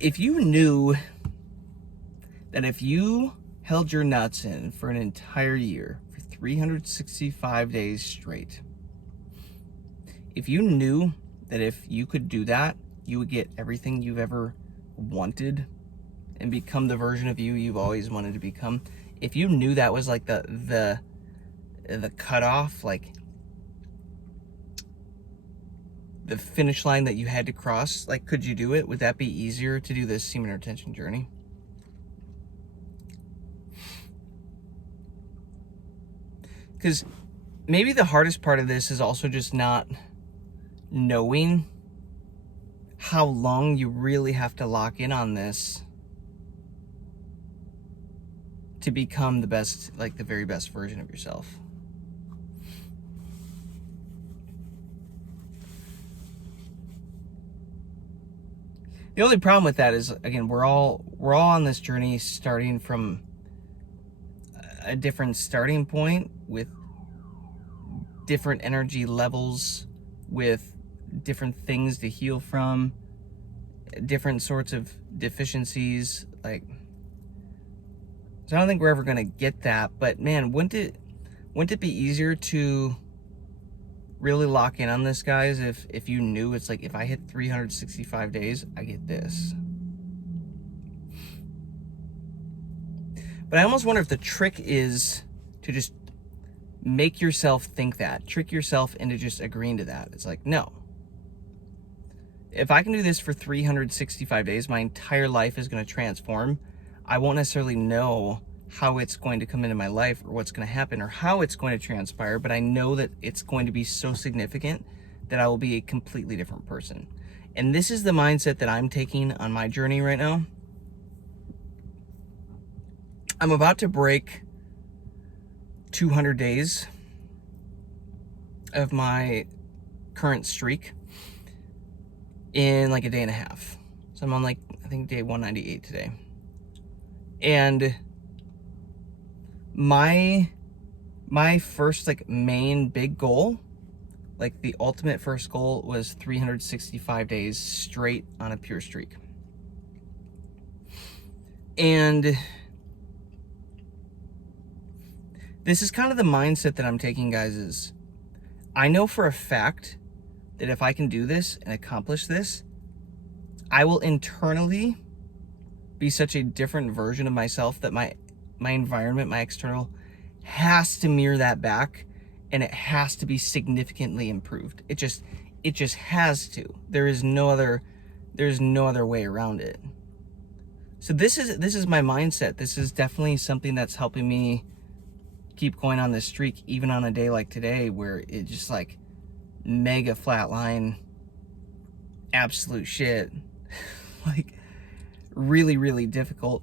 If you knew that if you held your nuts in for an entire year, for 365 days straight, if you knew that if you could do that, you would get everything you've ever wanted and become the version of you you've always wanted to become, if you knew that was like the cutoff, like the finish line that you had to cross, like, could you do it? Would that be easier to do this semen retention journey? Because maybe the hardest part of this is also just not knowing how long you really have to lock in on this to become the best, like the very best version of yourself. The only problem with that is, again, we're all on this journey starting from a different starting point with different energy levels, with different things to heal from, different sorts of deficiencies. Like, so I don't think we're ever gonna get that. But man, wouldn't it be easier to really lock in on this, guys, if you knew it's like, if I hit 365 days, I get this. But I almost wonder if the trick is to just make yourself think that, trick yourself into just agreeing to that. It's like, no, if I can do this for 365 days, my entire life is going to transform. I won't necessarily know how it's going to come into my life or what's going to happen or how it's going to transpire, but I know that it's going to be so significant that I will be a completely different person. And this is the mindset that I'm taking on my journey right now. I'm about to break 200 days of my current streak in like a day and a half. So I'm on, like, I think day 198 today. And my first, like, main big goal, like the ultimate first goal, was 365 days straight on a pure streak. And this is kind of the mindset that I'm taking, guys, is I know for a fact that if I can do this and accomplish this, I will internally be such a different version of myself that my environment, my external, has to mirror that back, and it has to be significantly improved. It just has to. There's no other way around it. So this is my mindset. This is definitely something that's helping me keep going on this streak, even on a day like today where it just, like, mega flatline, absolute shit. Like, really, really difficult.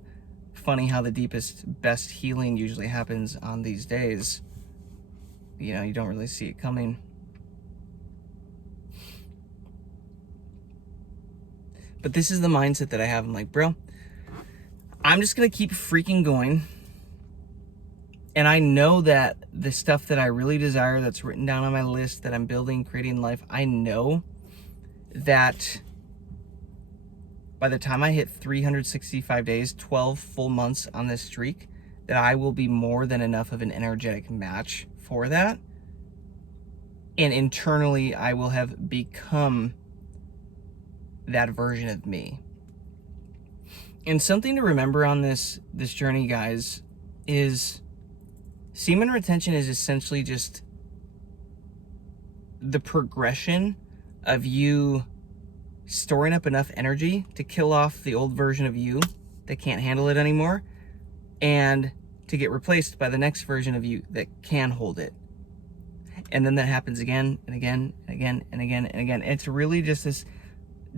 Funny how the deepest, best healing usually happens on these days. You know, you don't really see it coming. But this is the mindset that I have. I'm like, bro, I'm just gonna keep freaking going. And I know that the stuff that I really desire, that's written down on my list, that I'm building, creating life, I know that by the time I hit 365 days, 12 full months on this streak, that I will be more than enough of an energetic match for that. And internally, I will have become that version of me. And something to remember on this journey, guys, is semen retention is essentially just the progression of you storing up enough energy to kill off the old version of you that can't handle it anymore, and to get replaced by the next version of you that can hold it. And then that happens again and again and again and again and again. It's really just this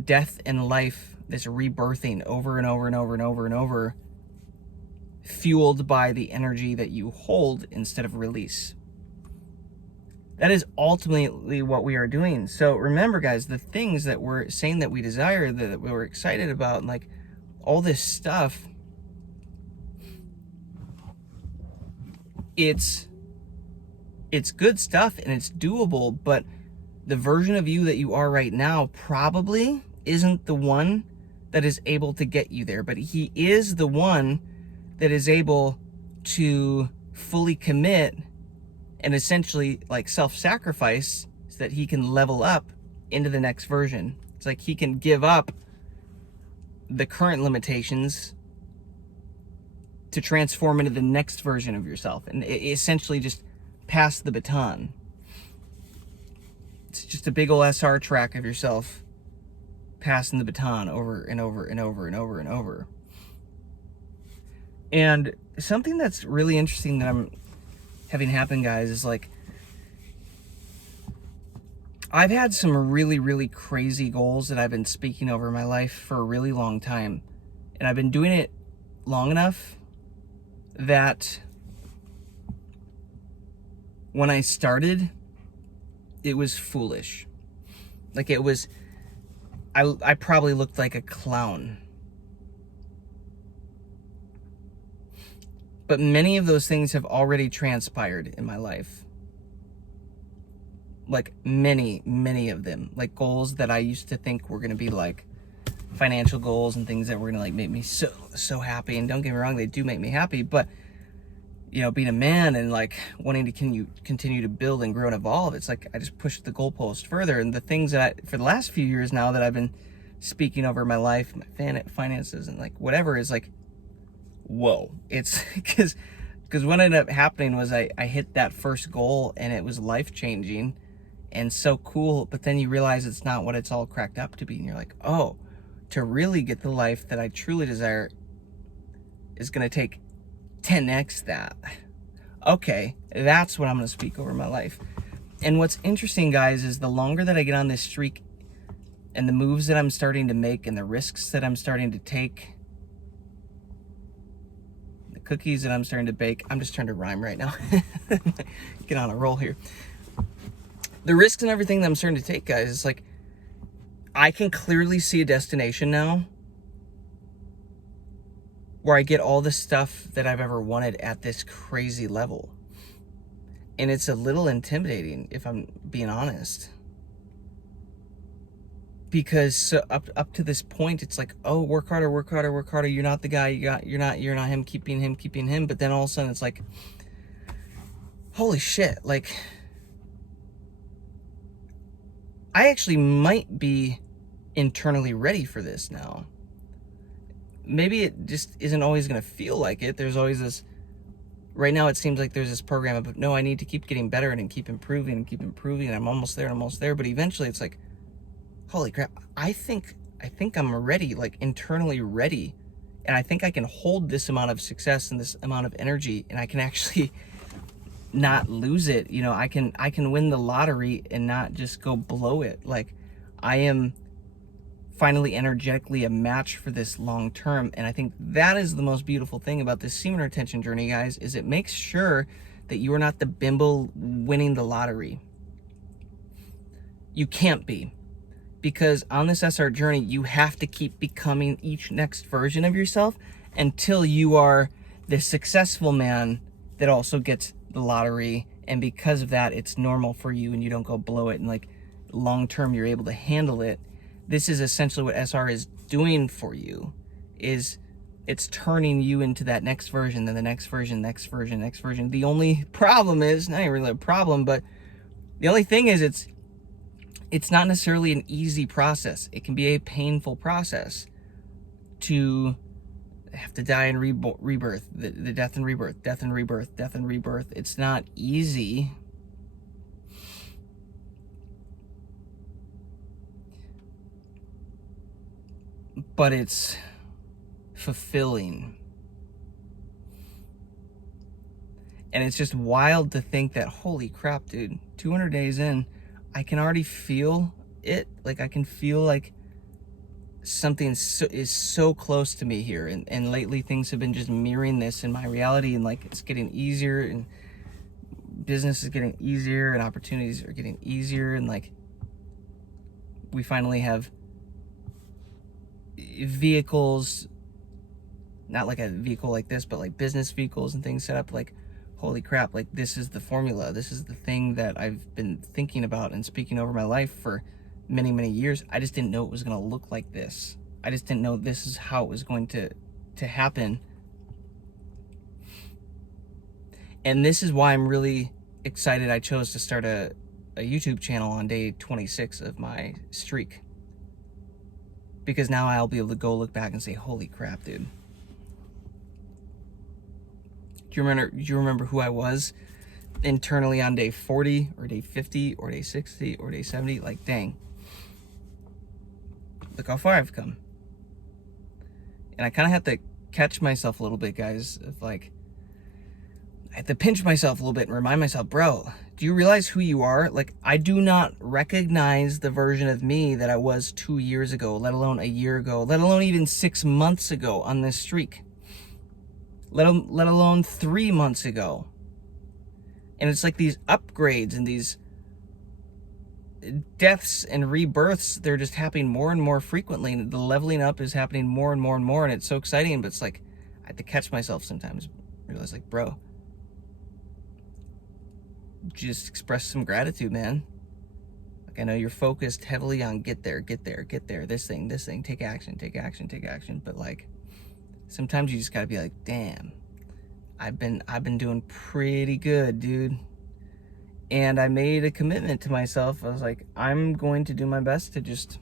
death and life, this rebirthing over and over and over and over and over, fueled by the energy that you hold instead of release. That is ultimately what we are doing. So remember, guys, the things that we're saying that we desire, that we're excited about, and like all this stuff, it's good stuff and it's doable, but the version of you that you are right now probably isn't the one that is able to get you there, but he is the one that is able to fully commit and essentially like self-sacrifice so that he can level up into the next version. It's like he can give up the current limitations to transform into the next version of yourself and essentially just pass the baton. It's just a big old SR track of yourself passing the baton over and over and over and over and over. And something that's really interesting that I'm having happen, guys, is like, I've had some really, really crazy goals that I've been speaking over my life for a really long time. And I've been doing it long enough that when I started, it was foolish. Like it was, I probably looked like a clown. But many of those things have already transpired in my life. Like many of them. Like goals that I used to think were going to be like financial goals and things that were going to like make me so happy. And don't get me wrong, they do make me happy. But, you know, being a man and like wanting to continue to build and grow and evolve, it's like I just pushed the goalpost further. And the things that for the last few years now that I've been speaking over my life, my finances and like whatever is like, whoa. It's because what ended up happening was I hit that first goal and it was life-changing and so cool, but then you realize it's not what it's all cracked up to be, and you're like, oh, to really get the life that I truly desire is going to take 10x that. Okay, that's what I'm going to speak over my life. And what's interesting, guys, is the longer that I get on this streak and the moves that I'm starting to make and the risks that I'm starting to take, the cookies that I'm starting to bake, I'm just trying to rhyme right now. Get on a roll here. The risks and everything that I'm starting to take, guys, is like, I can clearly see a destination now where I get all the stuff that I've ever wanted at this crazy level. And it's a little intimidating, if I'm being honest. Because so up to this point, it's like, oh, work harder. You're not the guy. You're not him. Keeping him. But then all of a sudden, it's like, holy shit! Like, I actually might be internally ready for this now. Maybe it just isn't always going to feel like it. There's always this. Right now, it seems like there's this program of no, I need to keep getting better and keep improving, and I'm almost there. But eventually, it's like, holy crap, I think I'm ready, like internally ready. And I think I can hold this amount of success and this amount of energy, and I can actually not lose it. You know, I can win the lottery and not just go blow it. Like, I am finally energetically a match for this long term. And I think that is the most beautiful thing about this semen retention journey, guys, is it makes sure that you are not the bimbo winning the lottery. You can't be. Because on this SR journey, you have to keep becoming each next version of yourself until you are the successful man that also gets the lottery. And because of that, it's normal for you and you don't go blow it. And like long term, you're able to handle it. This is essentially what SR is doing for you, is it's turning you into that next version, then the next version. The only problem is, not even really a problem, but the only thing is it's not necessarily an easy process. It can be a painful process to have to die and rebirth, the death and rebirth. It's not easy. But it's fulfilling. And it's just wild to think that, holy crap, dude, 200 days in, I can already feel it. Like, I can feel like something is so close to me here. And lately things have been just mirroring this in my reality. And like, it's getting easier and business is getting easier and opportunities are getting easier. And like, we finally have vehicles, not like a vehicle like this, but like business vehicles and things set up. Like, holy crap, like this is the formula. This is the thing that I've been thinking about and speaking over my life for many years. I just didn't know it was going to look like this. I just didn't know this is how it was going to happen. And this is why I'm really excited I chose to start a YouTube channel on day 26 of my streak. Because now I'll be able to go look back and say, holy crap, dude. Do you remember who I was internally on day 40 or day 50 or day 60 or day 70? Like, dang. Look how far I've come. And I kind of have to catch myself a little bit, guys, of like, I have to pinch myself a little bit and remind myself, bro, do you realize who you are? Like, I do not recognize the version of me that I was 2 years ago, let alone a year ago, let alone even 6 months ago on this streak, let alone 3 months ago. And it's like these upgrades and these deaths and rebirths, they're just happening more and more frequently, and the leveling up is happening more and more and more, and it's so exciting. But it's like, I have to catch myself sometimes, realize, like, bro, just express some gratitude, man. Like, I know you're focused heavily on get there, this thing, take action, but like, sometimes you just gotta be like, damn, I've been doing pretty good, dude. And I made a commitment to myself. I was like, I'm going to do my best to just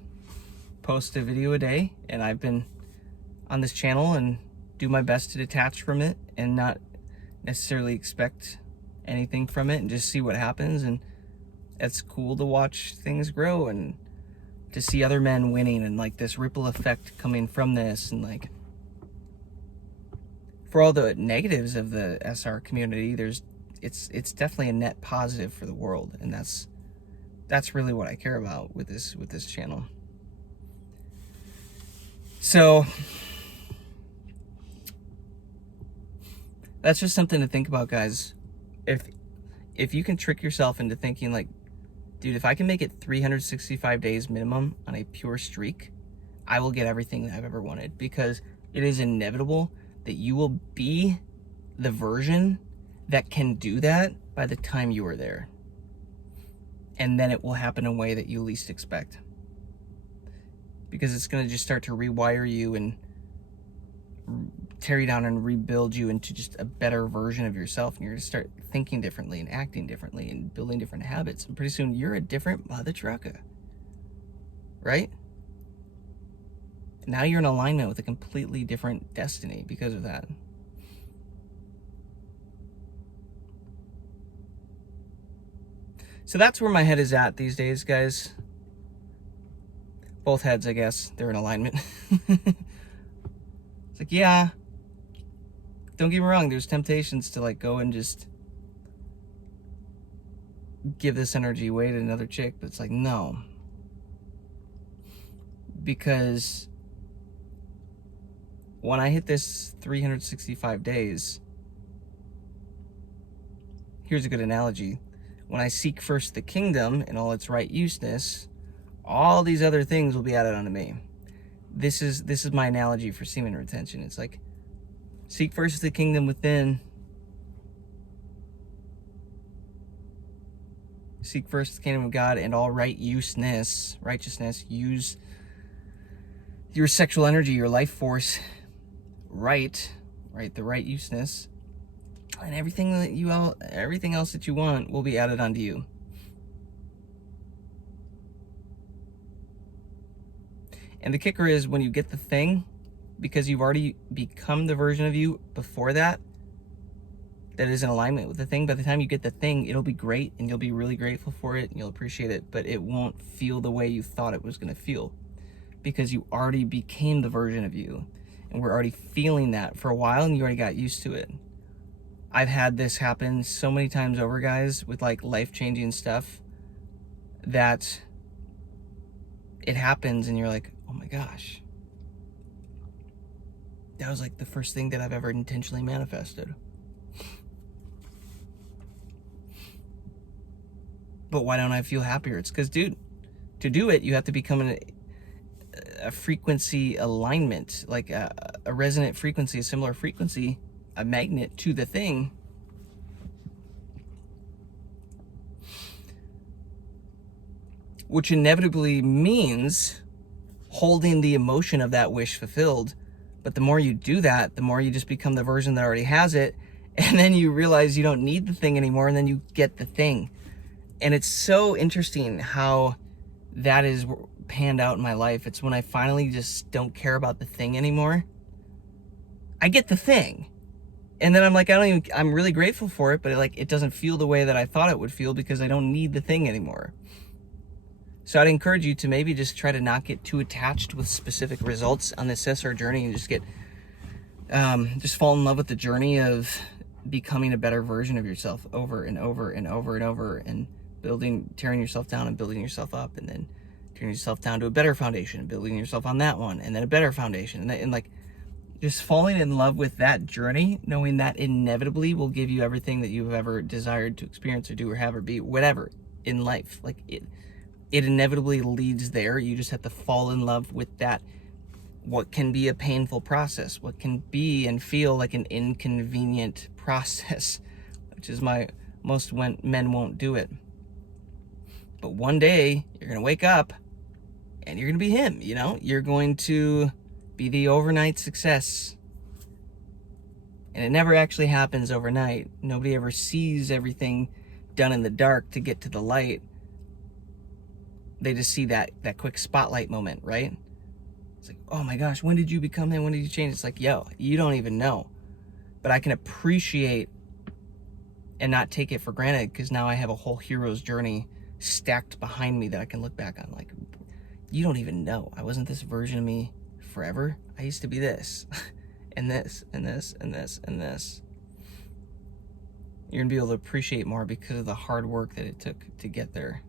post a video a day. And I've been on this channel and do my best to detach from it and not necessarily expect anything from it and just see what happens. And it's cool to watch things grow and to see other men winning and like this ripple effect coming from this. And like, for all the negatives of the SR community, it's definitely a net positive for the world, and that's really what I care about with this channel. So that's just something to think about, guys. If you can trick yourself into thinking like, dude, if I can make it 365 days minimum on a pure streak, I will get everything that I've ever wanted, because it is inevitable that you will be the version that can do that by the time you are there. And then it will happen in a way that you least expect. Because it's going to just start to rewire you and tear you down and rebuild you into just a better version of yourself. And you're going to start thinking differently and acting differently and building different habits. And pretty soon you're a different mother trucker. Right? Now you're in alignment with a completely different destiny because of that. So that's where my head is at these days, guys. Both heads, I guess, they're in alignment. It's like, yeah, don't get me wrong, there's temptations to like go and just give this energy away to another chick, but it's like, no. Because when I hit this 365 days, here's a good analogy. When I seek first the kingdom and all its right useness, all these other things will be added onto me. This is my analogy for semen retention. It's like, seek first the kingdom within. Seek first the kingdom of God and all right useness, righteousness. Use your sexual energy, your life force, the right useness. And everything else that you want will be added onto you. And the kicker is, when you get the thing, because you've already become the version of you before that is in alignment with the thing, by the time you get the thing, it'll be great and you'll be really grateful for it and you'll appreciate it, but it won't feel the way you thought it was going to feel, because you already became the version of you, and we're already feeling that for a while and you already got used to it. I've had this happen so many times over, guys, with like life-changing stuff, that it happens and you're like, oh my gosh, that was like the first thing that I've ever intentionally manifested. But why don't I feel happier? It's because, dude, to do it, you have to become a frequency alignment, like a resonant frequency, a similar frequency, a magnet to the thing. Which inevitably means holding the emotion of that wish fulfilled. But the more you do that, the more you just become the version that already has it. And then you realize you don't need the thing anymore, and then you get the thing. And it's so interesting how that is panned out in my life. It's when I finally just don't care about the thing anymore. I get the thing. And then I'm like, I'm really grateful for it, but it doesn't feel the way that I thought it would feel because I don't need the thing anymore. So I'd encourage you to maybe just try to not get too attached with specific results on this SR journey, and just fall in love with the journey of becoming a better version of yourself over and over and over and over, and tearing yourself down and building yourself up, and then tearing yourself down to a better foundation and building yourself on that one, and then a better foundation, and just falling in love with that journey, knowing that inevitably will give you everything that you've ever desired to experience or do or have or be, whatever in life. It inevitably leads there. You just have to fall in love with that, what can be a painful process, what can be and feel like an inconvenient process, which is most men won't do it. But one day you're going to wake up and you're going to be him, you're going to be the overnight success. And it never actually happens overnight. Nobody ever sees everything done in the dark to get to the light. They just see that quick spotlight moment, right? It's like, oh my gosh, when did you become him? When did you change? It's like, yo, you don't even know. But I can appreciate and not take it for granted, because now I have a whole hero's journey stacked behind me that I can look back on. Like, you don't even know. I wasn't this version of me forever. I used to be this and this and this and this and this. You're gonna be able to appreciate more because of the hard work that it took to get there.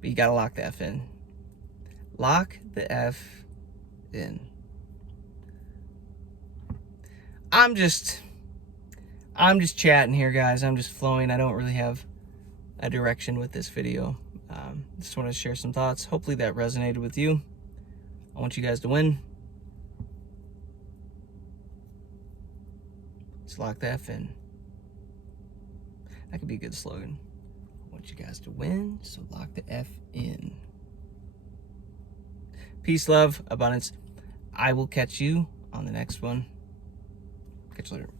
But you gotta lock the F in. Lock the F in. I'm just chatting here, guys. I'm just flowing. I don't really have a direction with this video. Just want to share some thoughts. Hopefully that resonated with you. I want you guys to win. Let's lock the F in. That could be a good slogan. I want you guys to win, so lock the F in. Peace, love, abundance. I will catch you on the next one. Catch you later.